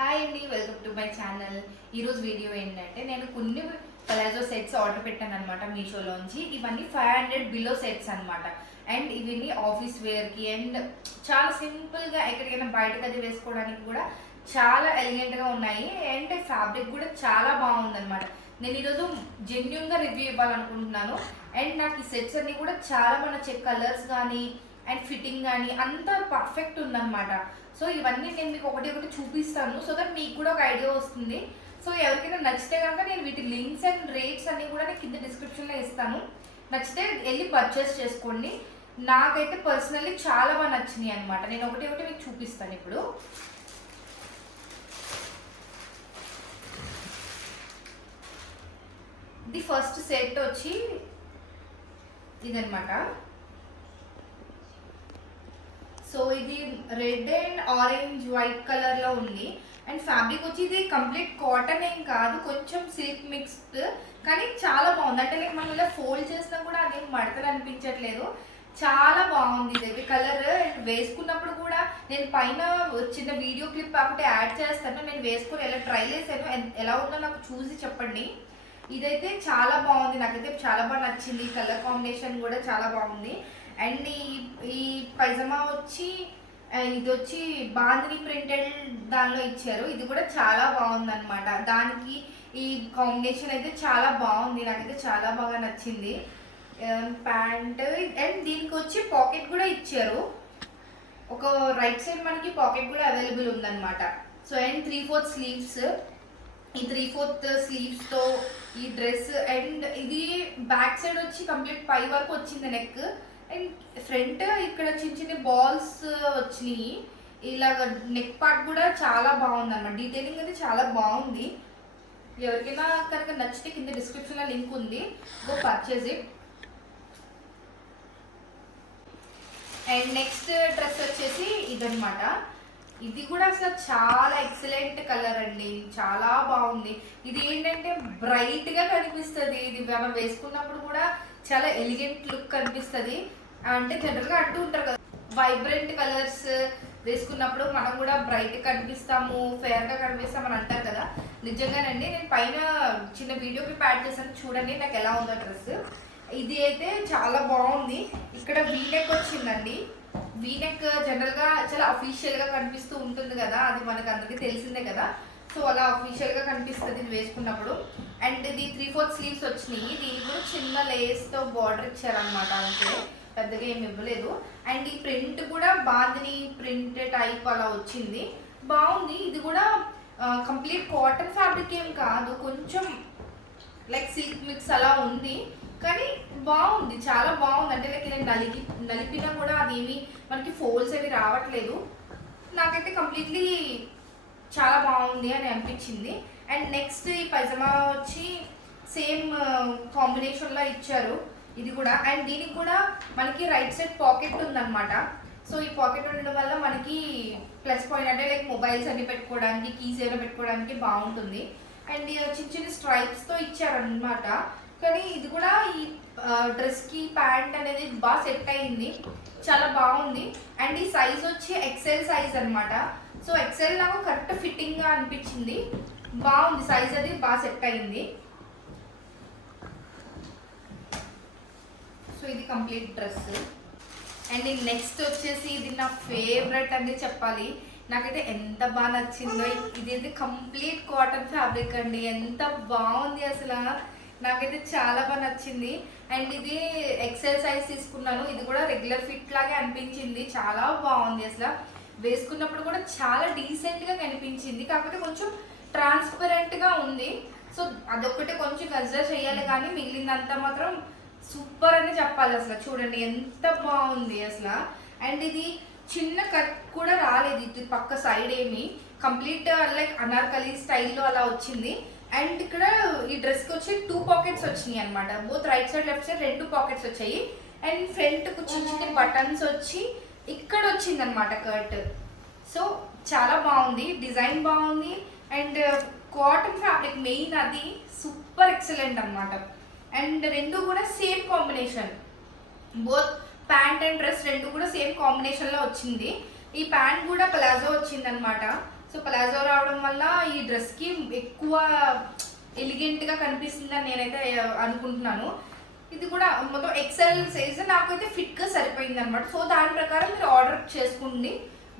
Hi అండి, welcome to my channel. ఈరోజు video ఏంటంటే నేను కొన్ని పలాజో సెట్స్ ఆర్డర్ పెట్టాను అనమాట మీషోలోంచి. ఇవన్నీ 500 బిలో సెట్స్ అనమాట. అండ్ ఇవన్నీ ఆఫీస్ వేర్కి అండ్ చాలా సింపుల్గా ఎక్కడికైనా బయటకు అది వేసుకోవడానికి కూడా చాలా ఎలిగెంట్గా ఉన్నాయి. అండ్ ఫ్యాబ్రిక్ కూడా చాలా బాగుందన్నమాట. నేను ఈరోజు జెన్యున్గా రివ్యూ ఇవ్వాలనుకుంటున్నాను. అండ్ నాకు ఈ సెట్స్ అన్నీ కూడా చాలా మన కలర్స్ కానీ అండ్ ఫిట్టింగ్ కానీ అంతా పర్ఫెక్ట్ ఉందన్నమాట. సో ఇవన్నీ నేను మీకు ఒకటి ఒకటి చూపిస్తాను, సో దట్ మీకు కూడా ఒక ఐడియా వస్తుంది. సో ఎవరికైనా నచ్చితే కనుక నేను వీటి లింక్స్ అండ్ రేట్స్ అన్నీ కూడా నేను కింద డిస్క్రిప్షన్లో ఇస్తాను. నచ్చితే వెళ్ళి పర్చేస్ చేసుకోండి. నాకైతే పర్సనల్లీ చాలా బాగా నచ్చినాయి అనమాట. నేను ఒకటి ఒకటి మీకు చూపిస్తాను ఇప్పుడు. ది ఫస్ట్ సెట్ వచ్చి ఇదనమాట. సో ఇది రెడ్ అండ్ ఆరెంజ్ వైట్ కలర్లో ఉంది. అండ్ ఫ్యాబ్రిక్ వచ్చి ఇది కంప్లీట్ కాటన్ ఏం కాదు, కొంచెం సిల్క్ మిక్స్డ్, కానీ చాలా బాగుంది. అంటే లైక్ మనం ఇలా ఫోల్డ్ చేసినా కూడా అదేం మడతలు అనిపించట్లేదు. చాలా బాగుంది ఇది కలర్. అండ్ వేసుకున్నప్పుడు కూడా నేను పైన చిన్న వీడియో క్లిప్ ఒకటి యాడ్ చేస్తాను. నేను వేసుకొని ఎలా ట్రై చేశాను, ఎలా ఉందో నాకు చూసి చెప్పండి. ఇదైతే చాలా బాగుంది, నాకైతే చాలా బాగా నచ్చింది. కలర్ కాంబినేషన్ కూడా చాలా బాగుంది. అండ్ ఈ పైజమా వచ్చి ఇది వచ్చి బాందిని ప్రింటెడ్ దానిలో ఇచ్చారు. ఇది కూడా చాలా బాగుంది అనమాట. దానికి ఈ కాంబినేషన్ అయితే చాలా బాగుంది, నాకైతే చాలా బాగా నచ్చింది. ప్యాంట్ అండ్ దీనికి వచ్చి పాకెట్ కూడా ఇచ్చారు. ఒక రైట్ సైడ్ మనకి పాకెట్ కూడా అవైలబుల్ ఉందన్నమాట. So and 3/4 sleeves. ఈ 3/4 స్లీవ్స్తో ఈ డ్రెస్. అండ్ ఇది బ్యాక్ సైడ్ వచ్చి కంప్లీట్ పై వరకు వచ్చింది నెక్. అండ్ ఫ్రంట్ ఇక్కడ చిన్న చిన్న బాల్స్ వచ్చినాయి. ఇలాగ నెక్ పార్ట్ కూడా చాలా బాగుంది అన్నమాట. డీటెయిలింగ్ అయితే చాలా బాగుంది. ఎవరికైనా కనుక నచ్చితే కింద డిస్క్రిప్షన్లో లింక్ ఉంది, go purchase it. And next dress వచ్చేసి ఇదనమాట. ఇది కూడా అసలు చాలా ఎక్సలెంట్ కలర్ అండి, చాలా బాగుంది. ఇది ఏంటంటే బ్రైట్గా కనిపిస్తుంది. ఇది మనం వేసుకున్నప్పుడు కూడా చాలా ఎలిగెంట్ లుక్ కనిపిస్తుంది. అంటే జనరల్గా అంటూ ఉంటారు కదా, వైబ్రెంట్ కలర్స్ వేసుకున్నప్పుడు మనం కూడా బ్రైట్ కనిపిస్తాము, ఫేర్గా కనిపిస్తాం అని అంటారు కదా. నిజంగానండి, నేను పైన చిన్న వీడియోకి యాడ్ చేశాను, చూడండి నాకు ఎలా ఉందో డ్రెస్. ఇది అయితే చాలా బాగుంది. ఇక్కడ వీనెక్ వచ్చిందండి. వీనెక్ జనరల్గా చాలా అఫీషియల్గా కనిపిస్తూ ఉంటుంది కదా, అది మనకు అందరికీ తెలిసిందే కదా. సో అలా అఫీషియల్గా కనిపిస్తుంది ఇది వేసుకున్నప్పుడు. అండ్ ఇది 3/4 స్లీవ్స్ వచ్చినాయి. దీనికి కూడా చిన్న లేస్తో బార్డర్ ఇచ్చారనమాట, అంతే, పెద్దగా ఏమి ఇవ్వలేదు. అండ్ ఈ ప్రింట్ కూడా బాందిని ప్రింట్ టైప్ అలా వచ్చింది, బాగుంది. ఇది కూడా కంప్లీట్ కాటన్ ఫ్యాబ్రిక్ ఏం కాదు, కొంచెం లైక్ సిల్క్ మిక్స్ అలా ఉంది, కానీ బాగుంది, చాలా బాగుంది. అంటే లైక్ ఇలా నలిపినా కూడా అదేమి మనకి ఫోల్డ్స్ అవి రావట్లేదు. నాకైతే కంప్లీట్లీ చాలా బాగుంది అని అనిపించింది. అండ్ నెక్స్ట్ ఈ పైజమా వచ్చి సేమ్ కాంబినేషన్లో ఇచ్చారు ఇది కూడా. అండ్ దీనికి కూడా మనకి రైట్ సైడ్ పాకెట్ ఉందన్నమాట. సో ఈ పాకెట్ ఉండడం వల్ల మనకి ప్లస్ పాయింట్, అంటే లైక్ మొబైల్స్ అన్ని పెట్టుకోవడానికి, కీస్ ఏమైనా పెట్టుకోవడానికి బాగుంటుంది. అండ్ చిన్న చిన్న స్ట్రైప్స్తో ఇచ్చారనమాట. కానీ ఇది కూడా ఈ డ్రెస్కి ప్యాంట్ అనేది బాగా సెట్ అయింది, చాలా బాగుంది. అండ్ ఈ సైజ్ వచ్చి ఎక్సెల్ సైజ్ అనమాట. సో ఎక్సెల్ నాకు కరెక్ట్ ఫిట్టింగ్గా అనిపించింది, బాగుంది, సైజ్ అది బాగా సెట్ అయింది. సో ఇది కంప్లీట్ డ్రెస్. అండ్ నెక్స్ట్ వచ్చేసి ఇది నా ఫేవరెట్ అని చెప్పాలి, నాకైతే ఎంత బాగా నచ్చిందో. ఇది అయితే కంప్లీట్ కాటన్ ఫ్యాబ్రిక్ అండి, ఎంత బాగుంది అసలు, నాకైతే చాలా బాగా నచ్చింది. అండ్ ఇది ఎక్సెల్ సైజ్ తీసుకున్నాను. ఇది కూడా రెగ్యులర్ ఫిట్ లాగే అనిపించింది, చాలా బాగుంది అసలు. వేసుకున్నప్పుడు కూడా చాలా డీసెంట్గా కనిపించింది, కాకపోతే కొంచెం ట్రాన్స్పరెంట్గా ఉంది. సో అదొక్కటే కొంచెం కన్సిడర్ చేయాలి, కానీ మిగిలిందంతా మాత్రం సూపర్ అని చెప్పాలి. అసలు చూడండి ఎంత బాగుంది అసలు. అండ్ ఇది చిన్న కట్ కూడా రాలేదు, ఇది పక్క సైడ్ ఏమి, కంప్లీట్ లైక్ అనార్కలి స్టైల్లో అలా వచ్చింది. అండ్ ఇక్కడ ఈ డ్రెస్కి వచ్చి 2 పాకెట్స్ వచ్చినాయి అనమాట. Both right side left side 2 pockets వచ్చాయి. అండ్ ఫ్రంట్కు చిన్న చిన్న బటన్స్ వచ్చి ఇక్కడ వచ్చింది అనమాట కట్. సో చాలా బాగుంది, డిజైన్ బాగుంది. అండ్ కాటన్ ఫ్యాబ్రిక్ మెయిన్, అది సూపర్ ఎక్సలెంట్ అనమాట. అండ్ రెండు కూడా same combination, both pant and dress రెండు కూడా సేమ్ కాంబినేషన్లో వచ్చింది. ఈ ప్యాంట్ కూడా ప్లాజో వచ్చిందనమాట. సో ప్లాజో రావడం వల్ల ఈ డ్రెస్కి ఎక్కువ ఎలిగెంట్గా కనిపిస్తుందని నేనైతే అనుకుంటున్నాను. ఇది కూడా మొత్తం ఎక్సెల్ సైజ్ నాకైతే ఫిట్గా సరిపోయింది అనమాట. సో దాని ప్రకారం మీరు ఆర్డర్ చేసుకోండి,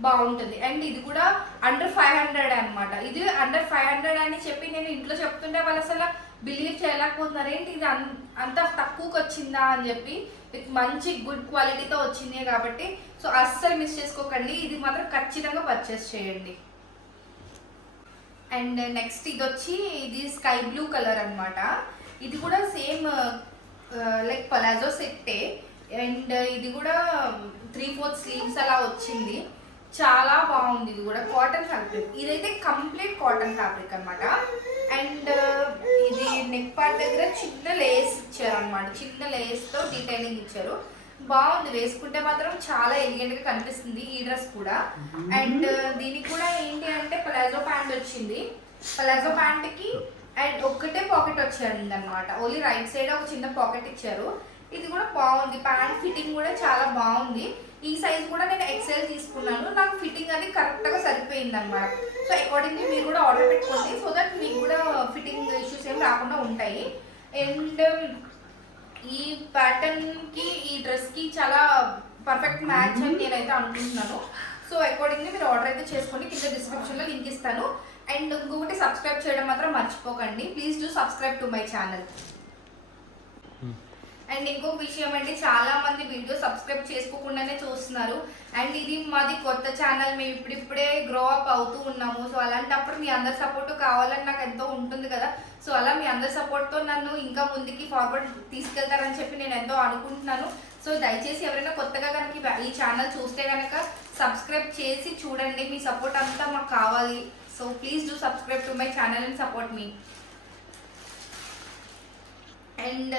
బాగుంటుంది. అండ్ ఇది కూడా అండర్ 500 అనమాట. ఇది అండర్ 500 అని చెప్పి నేను ఇంట్లో చెప్తుంటే వాళ్ళు అసలు బిలీవ్ చేయలేకపోతున్నారు, ఏంటి ఇది అంత తక్కువకి వచ్చిందా అని చెప్పి. మంచి గుడ్ క్వాలిటీతో వచ్చింది కాబట్టి సో అస్సలు మిస్ చేసుకోకండి, ఇది మాత్రం ఖచ్చితంగా పర్చేస్ చేయండి. అండ్ నెక్స్ట్ ఇది వచ్చి ఇది స్కై బ్లూ కలర్ అనమాట. ఇది కూడా సేమ్ లైక్ పలాజో సెట్టే. అండ్ ఇది కూడా 3/4 స్లీవ్స్ అలా వచ్చింది, చాలా బాగుంది. ఇది కూడా కాటన్ ఫ్యాబ్రిక్, ఇదైతే కంప్లీట్ కాటన్ ఫ్యాబ్రిక్ అనమాట. అండ్ ఇది నెక్ పార్ట్ దగ్గర చిన్న లేస్ ఇచ్చారు అనమాట, చిన్న లేస్తో డీటెయిలింగ్ ఇచ్చారు, బాగుంది. వేసుకుంటే మాత్రం చాలా ఎలిగెంట్గా కనిపిస్తుంది ఈ డ్రెస్ కూడా. అండ్ దీనికి కూడా ఏంటి అంటే ప్లాజో ప్యాంట్ వచ్చింది. ప్లాజో ప్యాంట్కి అండ్ ఒక్కటే పాకెట్ వచ్చేది అనమాట, ఓన్లీ రైట్ సైడ్ ఒక చిన్న పాకెట్ ఇచ్చారు. ఇది కూడా బాగుంది, ప్యాంట్ ఫిట్టింగ్ కూడా చాలా బాగుంది. ఈ సైజ్ కూడా నేను ఎక్సెల్ తీసుకున్నాను, నాకు ఫిట్టింగ్ అది కరెక్ట్గా సరిపోయింది అనమాట. సో అకార్డింగ్లీ మీరు కూడా ఆర్డర్ పెట్టుకోండి, సో దట్ మీకు కూడా ఫిట్టింగ్ ఇష్యూస్ ఏం రాకుండా ఉంటాయి. అండ్ ఈ ప్యాటర్న్కి ఈ డ్రెస్కి చాలా పర్ఫెక్ట్ మ్యాచ్ అని నేనైతే అనుకుంటున్నాను. సో అకార్డింగ్లీ మీరు ఆర్డర్ అయితే చేసుకోండి, కింద డిస్క్రిప్షన్లో లింక్ ఇస్తాను. అండ్ ఇంకొకటి సబ్స్క్రైబ్ చేయడం మాత్రం మర్చిపోకండి, please do subscribe to my channel. And ఇంకొక విషయం అంటే చాలా మంది వీడియో సబ్స్క్రైబ్ చేసుకోకుండానే చూస్తున్నారు. అండ్ ఇది మాది కొత్త ఛానల్, మేము ఇప్పుడిప్పుడే గ్రో అప్ అవుతూ ఉన్నాము. సో అలాంటప్పుడు మీ అందరి సపోర్ట్ కావాలని నాకు ఎంతో ఉంటుంది కదా. సో అలా మీ అందరి సపోర్ట్తో నన్ను ఇంకా ముందుకి ఫార్వర్డ్ తీసుకెళ్తారని చెప్పి నేను ఎంతో అనుకుంటున్నాను. సో దయచేసి ఎవరైనా కొత్తగా కనుక ఈ ఛానల్ చూస్తే కనుక సబ్స్క్రైబ్ చేసి చూడండి, మీ సపోర్ట్ అంతా మాకు కావాలి. So please do subscribe to my channel and support me. And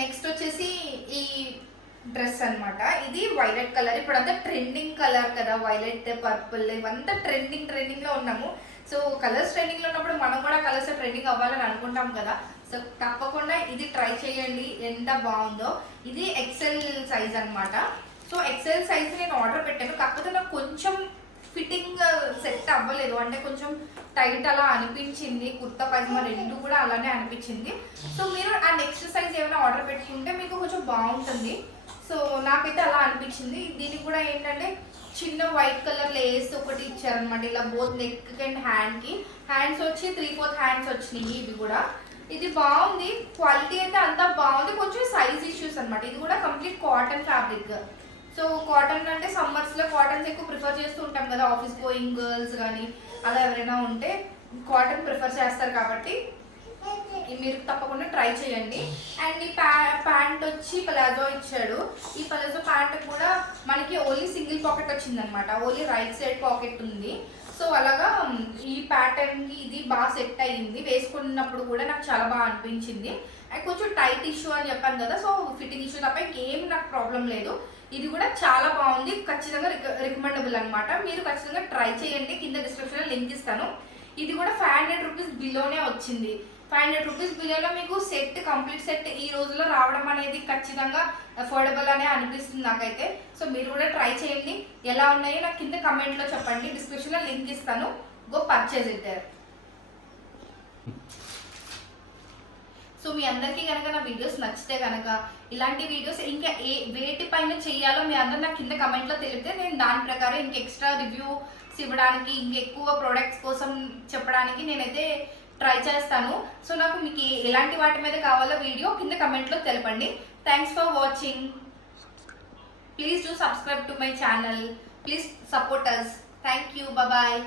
next వచ్చేసి ఈ డ్రెస్ అనమాట. ఇది వైలెట్ కలర్, ఇప్పుడు అంతా ట్రెండింగ్ కలర్ కదా, వైలెట్ పర్పుల్ ఇవంతా ట్రెండింగ్లో ఉన్నాము. సో కలర్స్ ట్రెండింగ్లో ఉన్నప్పుడు మనం కూడా కలర్స్ ట్రెండింగ్ అవ్వాలని అనుకుంటాం కదా. సో తప్పకుండా ఇది ట్రై చేయండి, ఎంత బాగుందో. ఇది ఎక్సెల్ సైజ్ అనమాట. సో ఎక్సెల్ సైజ్ నేను ఆర్డర్ పెట్టాను, కాకపోతే నాకు కొంచెం ఫిట్టింగ్ సెట్ అవ్వలేదు, అంటే కొంచెం టైట్ అలా అనిపించింది. కుర్తా పైజమా రెండు కూడా అలానే అనిపించింది. సో మీరు ఆ నెక్స్ట్ సైజ్ ఏమైనా ఆర్డర్ పెట్టుకుంటే మీకు కొంచెం బాగుంటుంది. సో నాకైతే అలా అనిపించింది. దీనికి కూడా ఏంటంటే చిన్న వైట్ కలర్ లేస్ ఒకటి ఇచ్చారనమాట, ఇలా బోత్ నెక్ అండ్ హ్యాండ్కి. హ్యాండ్స్ వచ్చి 3/4 హ్యాండ్స్ వచ్చినాయి. ఇది కూడా ఇది బాగుంది, క్వాలిటీ అయితే అంతా బాగుంది, కొంచెం సైజ్ ఇష్యూస్ అనమాట. ఇది కూడా complete cotton fabric. So cotton అంటే సమ్మర్స్లో కాటన్స్ ఎక్కువ ప్రిఫర్ చేస్తూ ఉంటాం కదా, ఆఫీస్ గోయింగ్ గర్ల్స్ కానీ అలా ఎవరైనా ఉంటే కాటన్ ప్రిఫర్ చేస్తారు కాబట్టి మీరు తప్పకుండా ట్రై చేయండి. అండ్ ఈ ప్యాంట్ వచ్చి ప్లాజో ఇచ్చాడు. ఈ ప్లాజో ప్యాంట్ కూడా మనకి ఓన్లీ సింగిల్ పాకెట్ వచ్చిందనమాట, ఓన్లీ రైట్ సైడ్ పాకెట్ ఉంది. సో అలాగా ఈ ప్యాటర్న్కి ఇది బాగా సెట్ అయ్యింది, వేసుకున్నప్పుడు కూడా నాకు చాలా బాగా అనిపించింది. అండ్ కొంచెం టైట్ ఇష్యూ అని చెప్పాను కదా, సో ఫిట్టింగ్ ఇష్యూ తప్ప ఇంకేం నాకు ప్రాబ్లం లేదు. ఇది కూడా చాలా బాగుంది, ఖచ్చితంగా రికమెండబుల్ అనమాట. మీరు ఖచ్చితంగా ట్రై చేయండి, కింద డిస్క్రిప్షన్లో లింక్ ఇస్తాను. ఇది కూడా 500 రూపీస్ బిలోనే వచ్చింది. 500 రూపీస్ బిలోలో మీకు సెట్, కంప్లీట్ సెట్ ఈ రోజులో రావడం అనేది ఖచ్చితంగా అఫోర్డబుల్ అనే అనిపిస్తుంది నాకైతే. సో మీరు కూడా ట్రై చేయండి, ఎలా ఉన్నాయో నాకు కింద కమెంట్లో చెప్పండి, డిస్క్రిప్షన్లో లింక్ ఇస్తాను, go purchase it there. So మీ అందరికీ కనుక నా వీడియోస్ నచ్చితే కనుక ఇలాంటి వీడియోస్ ఇంకా వేటిపైన చేయాలో మీ అందరు నాకు కింద కమెంట్లో తెలిపితే నేను దాని ప్రకారం ఇంక ఎక్స్ట్రా రివ్యూస్ ఇవ్వడానికి, ఇంకెక్కువ ప్రోడక్ట్స్ కోసం చెప్పడానికి నేనైతే ట్రై చేస్తాను. సో నాకు మీకు ఎలాంటి వాటి మీద కావాలో వీడియో కింద కమెంట్లో తెలపండి. Thanks for watching. Please do subscribe to my channel. Please support us. Thank you. Bye.